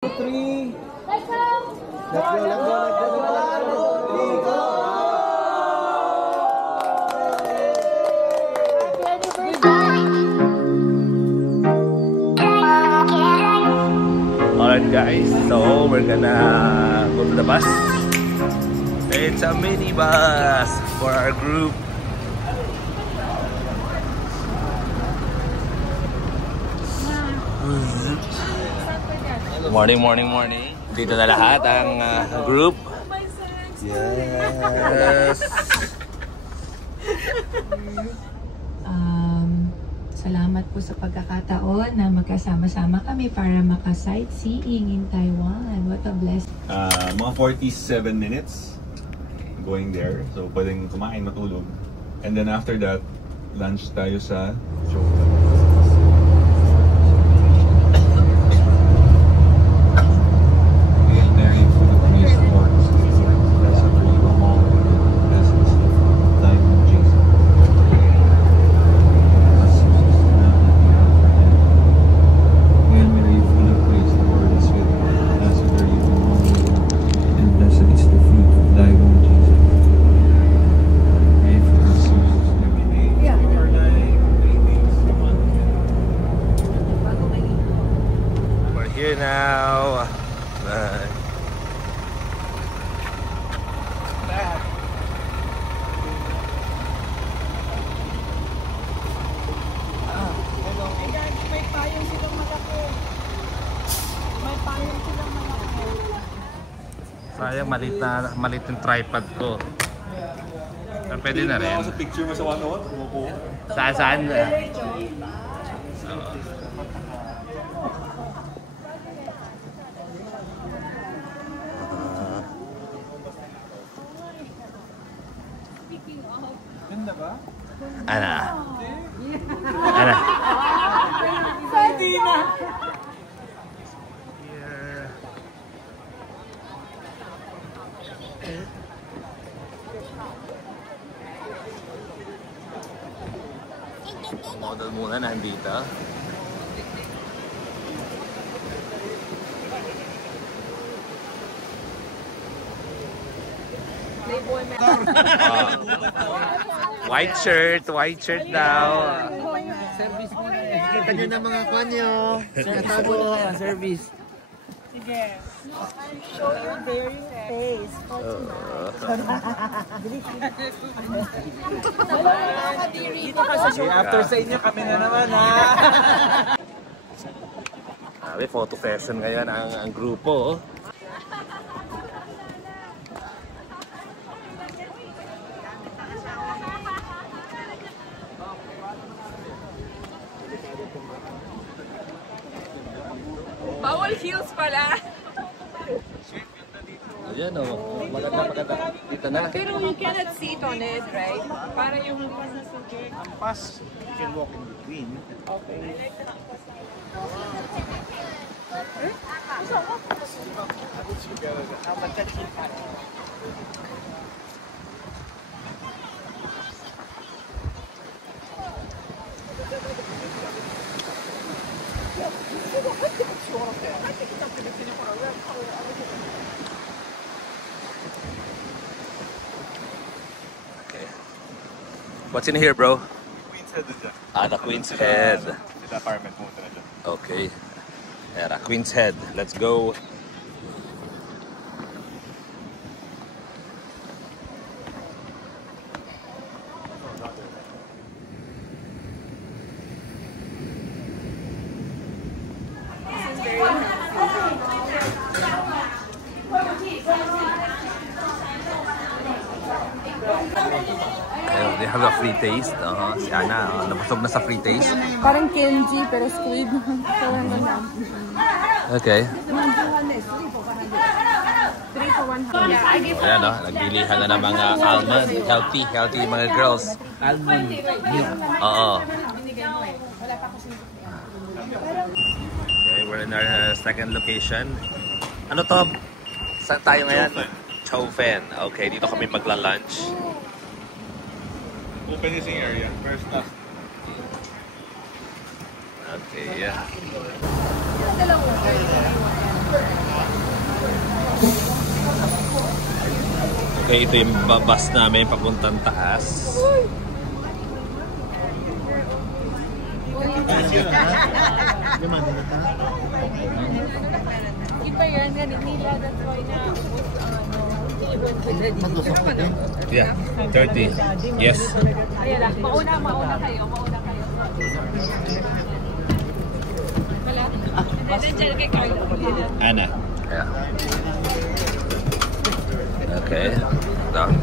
Three. Let's go. Three, go. Alright guys, so we're gonna go to the bus. It's a mini bus for our group. Morning. Dito na lahat ang group. Yes. Salamat po sa pagkakataon na magkasama-sama kami para maka-sightseeing in Taiwan. What a blessing. Mga 47 minutes going there. So, pwedeng kumain, matulog. And then after that, lunch tayo sa here now. May payong silang malaki. Sayang, malit yung tripod ko. Pero pwede na rin. sa picture mo sa 101. Saan? Ganda ba? Ana. Sadina. Model muna nandito. White shirt daw. Service mo na. Kita nyo na mga kanyo. Nakatago na service. Sige. Show your very face. Dito ka sa show. After sa inyo, kami na naman ha. May photo session ngayon ang grupo. Bawal heels pala. Ayan o, maganda. Dito na. Pero you cannot sit on it, right? Para yung pas na sugi. Ang pass, you can walk in between. Okay. What's in here, bro? Queen's Head na dyan. The Queen's Head. Sila apartment mo na dyan. Okay. Ayan, Queen's Head. Let's go. Ayun, they have a free taste. Si Ana, nabusog na sa free taste. Parang Kenji pero squid. Okay. 3 for 100. Yeah, I give Ayan, nagbilihan na ng mga almond. Healthy mga girls. Almond milk. Oo. Okay, we're in our second location. Ano to? Saan tayo ngayon? Chowfen. Okay, dito kami magla-lunch. Open using area. First class. Okay, yeah. Dalawa. Okay, ito yung bus namin papuntang taas. Iba yan, ganit nila. That's why na, Yeah, 30. Yes. Ayan lang, mauna kayo. Wala? Nandiyan kay Carlo. Anna. Yeah. Okay. Done.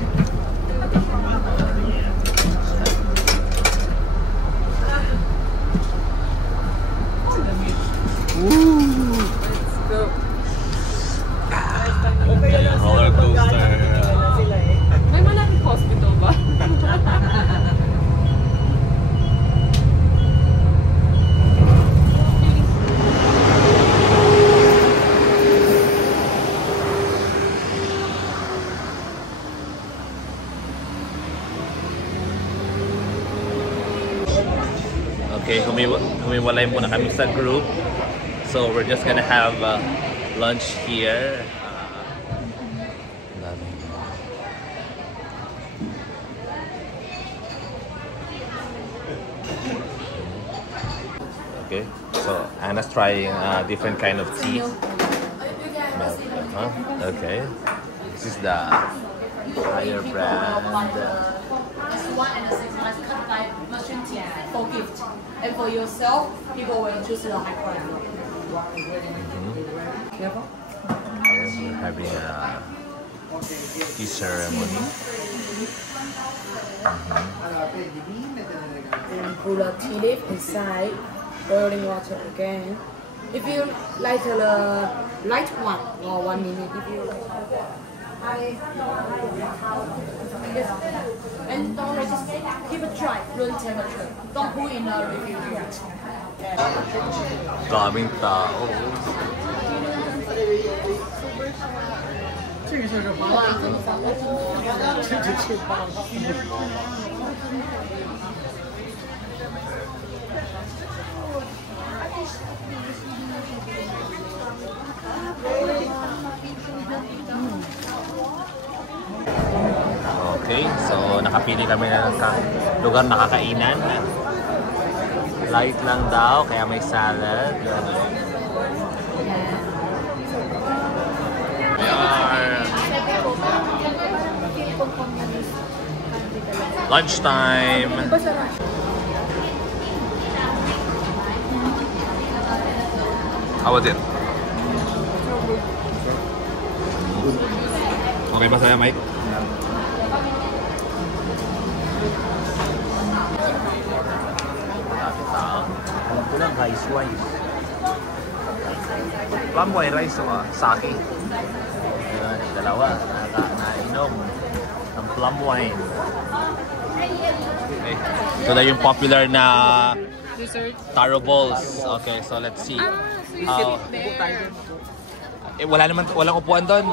Roller coaster. May malaking hospital ba? Okay, humiwalay muna kami sa group. So we're just gonna have lunch here. Okay, so Anna's trying different kind of tea. Milk. Okay, this is the higher brand. This 1 and a 6 months cut by mushroom tea for gift. And for yourself, people will choose the high quality. Careful. We're having a tea ceremony. And put a tea leaf inside, boiling water again. If you like the light one, or 1 minute. If you and don't just keep it dry, room temperature. Don't put in a refrigerator. Daming tao. Okay, so nakapili kami ng lugar na kakainan. Light lang daw, kaya may salad. We are lunchtime. How was it? Okay ba sa'yo, Mike? Kulang rice-wise. Plum white rice o sake. Dalawa, nainom ng plum wine. Okay. So na yung popular na Dessert. taro balls. Okay, so let's see. Walang upuan doon.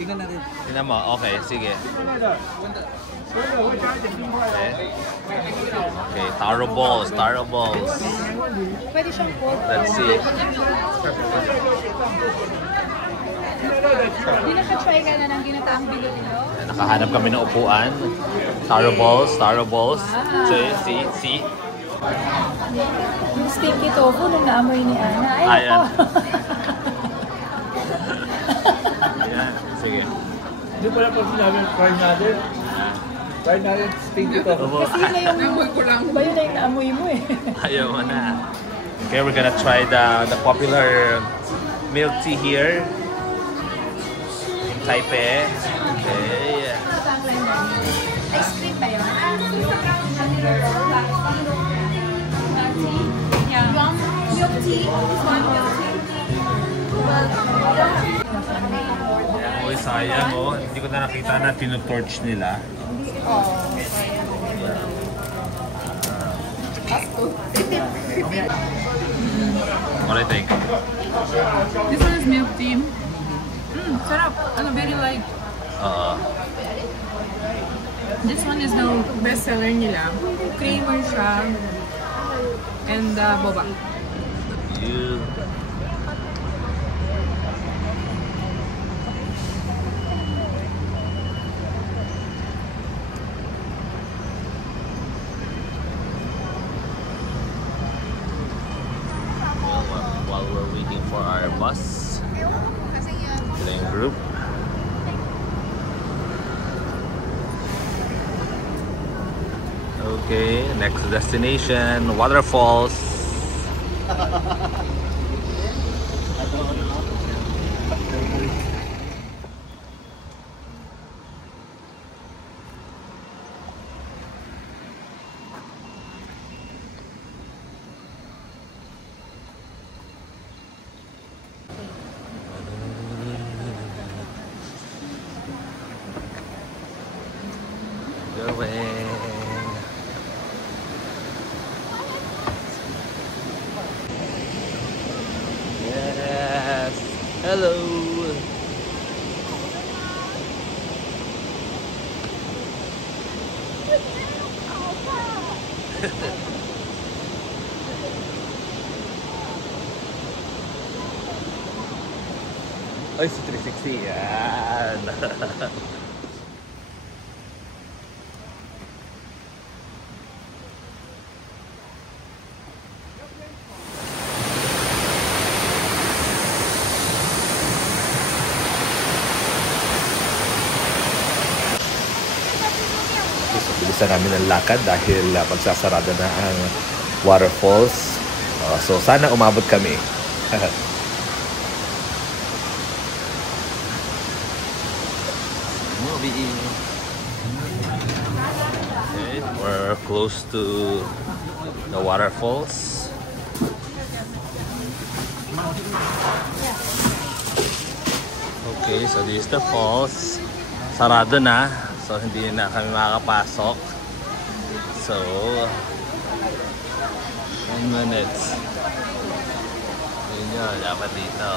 Tingnan natin. Tingnan mo. Okay, sige. Okay, taro balls. Pwede siyang pork. Let's see. Hindi naka-try ka na ng ginataang bilog, no? Nakahanap kami ng upuan. Taro balls. See. Yung sticky tofu nung naamoy ni Ana. Ay, Ayan. ako. Ayan, sige. Hindi pala pag sinabi yung fried natin. Fried natin, stinky to. Kasi yun na yung, diba yun na yung naamoy mo eh. Ayaw mo na. Okay, we're gonna try the popular milk tea here in Taipei. Okay. Ice cream ba yun? Milk tea, one milk tea. Uy, sayang oh. Hindi ko na nakita na tinutorch nila. What do you think? This one is milk tea. Sarap. Ano, very light. This one is the best seller nila. Creamer siya. And boba. bus. Sila yung group. Okay, next destination, waterfalls. Going. Yes. Hello. Ay, si 360. Yan. Bilisan namin ang lakad dahil magsasarado na ang waterfalls. So sana umabot kami. Okay, we're close to the waterfalls. Okay, so this is the falls. Sarado na. So, hindi na kami makakapasok. So, 1 minute. Yun yun, dapat dito.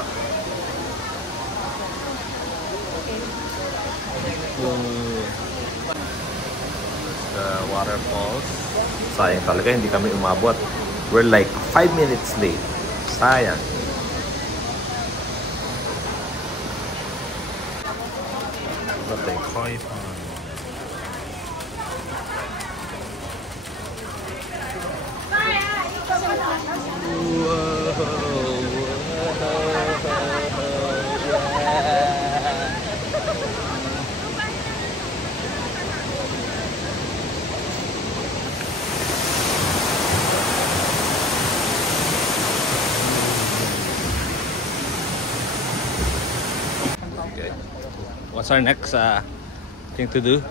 The waterfalls. Sayang talaga, hindi kami umabot. We're like 5 minutes late. Sayang. What they call it? Okay. What's our next thing to do?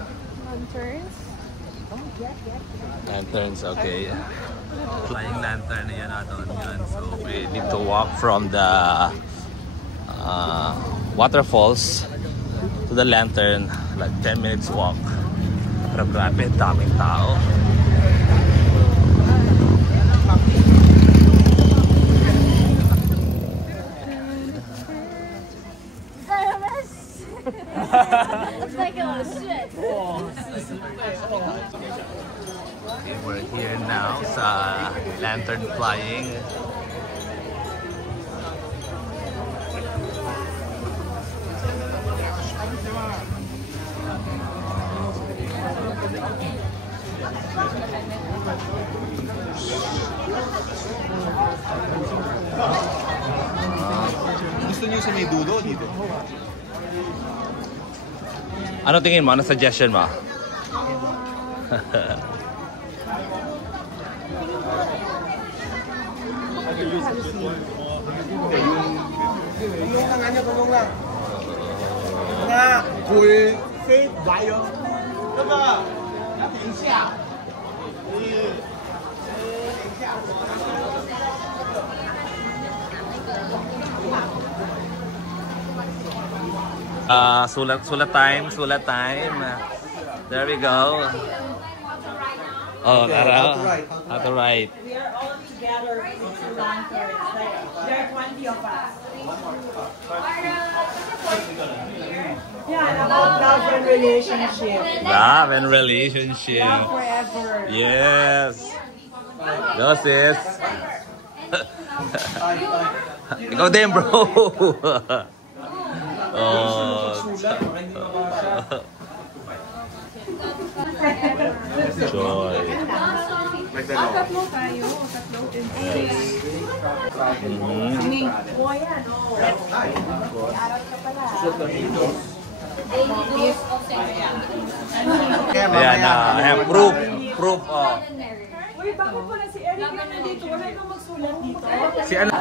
Lanterns. Lanterns, okay. Flying lantern yan natin yun. So we need to walk from the waterfalls to the lantern, like 10 minutes walk. Pero grabe, daming tao. Okay, we're here now sa lantern flying. Gusto niyo sa may dulo dito? Ano tingin mo? Ano suggestion mo? Sulat time. There we go. Oh, at the right. We are all together in two lanterns. Like, there are 20 of us. Yeah, and about love and relationship. Love and relationship. Love forever. Yes. Go sis. Ikaw din, bro. Oh. Joy. Like that. Tatlo tayo. Tatlo. Ayan na. Proof. Oh. Uy, bakit pala si Eric na nandito? Wala nang magsulat dito. Si ano?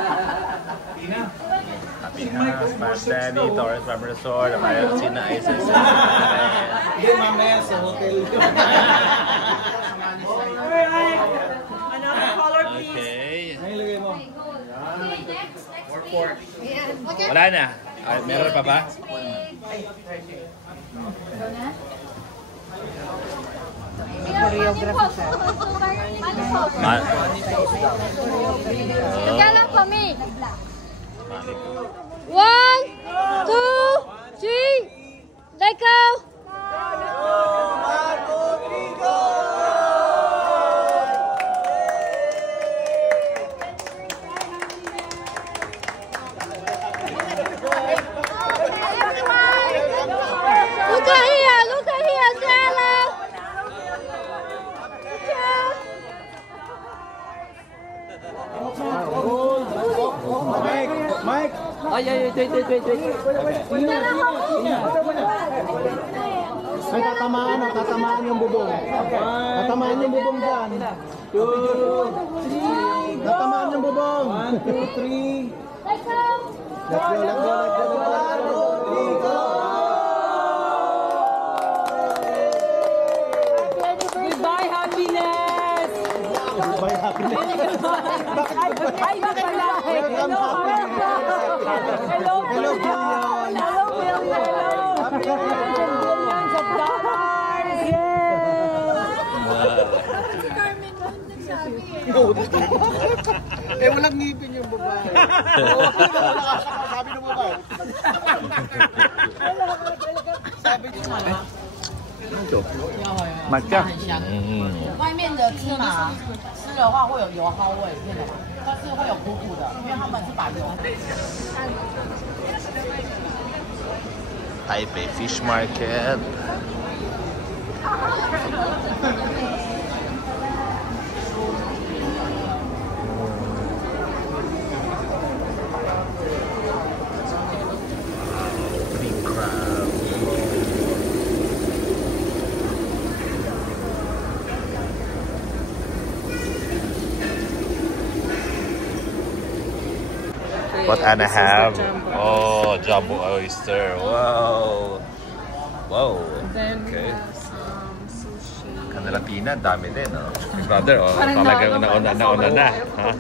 Pinas, Martani, Torres Farm Resort, China Isis. Hindi, mamaya sa hotel. Alright. Another color, please. Okay. Ano ilagay mo? Wala na. Ay, meron pa ba? Nagkalang kami. 1, 2, 3, let go. Look at here, Stella. Mike! Ay, tatamaan yung bubong. Tatamaan yung bubong dyan. 2, 3. Tatamaan yung bubong. 1, 2, 3. Let's go. Let's go. Goodbye, happiness! Goodbye, happiness. Ay, pala. Welcome, happiness. Hello, Hello, Billion. Hello, Billion. Billions of dollars. Eh, walang ngipin yung babae. Sabi ng babae. Sabi niya. 抹酱。外面的芝麻吃的话会有油耗味，真的，但是会有苦苦的，因为他们是把油。 Taipei Fish Market. King crab. What Anna have? Oh, jumbo oyster. Wow. Wow. Okay. Kanalatina, dami din, oh. Brother, oh, talagang nauna na. Ha?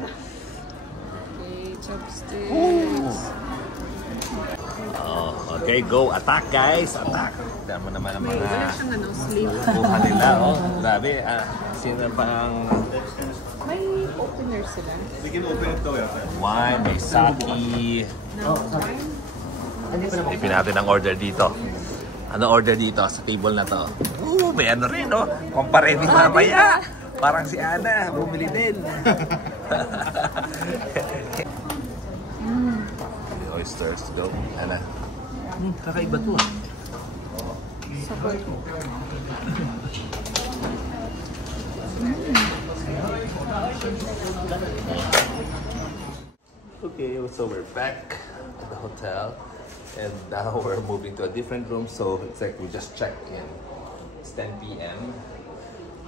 Oh, okay, go. Attack, guys. Attack. Tignan mo naman ang mga buha nila, oh. Grabe. Sino pang... May opener sila. We can open it though, yeah. Wine, may sake. Tipin natin ang order dito. Ano order dito sa table na to? May ano rin, no? Kumpare din mamaya. Parang si Ana, bumili din. The oysters, go. Ana. Kakaiba to, ah. Okay, so we're back at the hotel, and now we're moving to a different room. So it's like we just checked in. It's 10 p.m.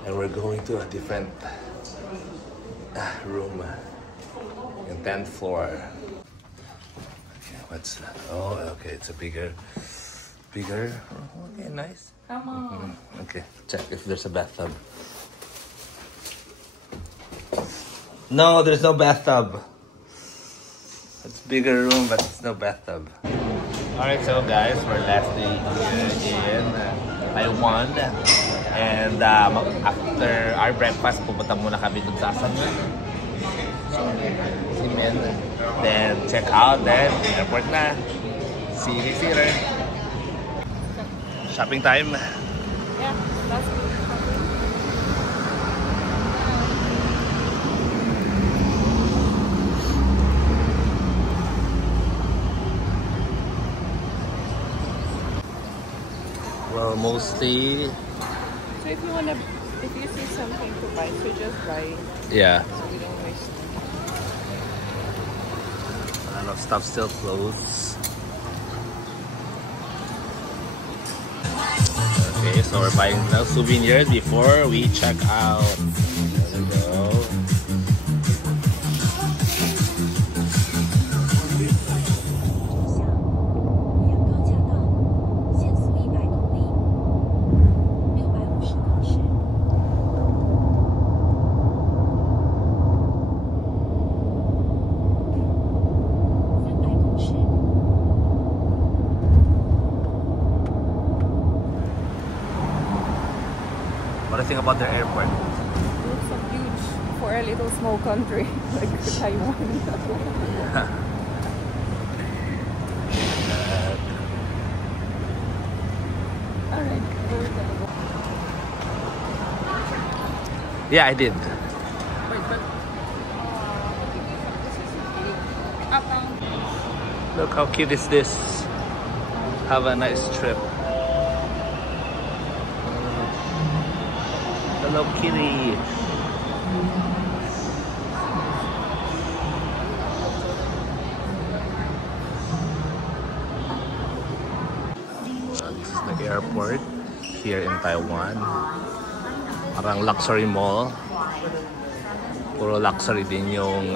and we're going to a different room in 10th floor. Okay, what's that? Oh, okay, it's a bigger. Okay, nice. Come on. Okay, check if there's a bathtub. No, there's no bathtub. It's a bigger room, but it's no bathtub. Alright, so guys, we're last day here in Taiwan. And after our breakfast, pupunta muna kami dun sa Asamin. Then check out, then airport na. See you later. Shopping time. Yeah, that's good. Well, mostly. So if you wanna If you see something to buy, so just buy. Yeah. So we don't waste. A lot of stuff still closed. Okay, so we're buying now souvenirs before we check out. There we go. What do you think about their airport? It's so huge for a little small country like Taiwan. Alright, Yeah, I did. Look how cute is this. Have a nice trip. Hello, kitty. This is the airport here in Taiwan. Parang luxury mall. Puro luxury din yung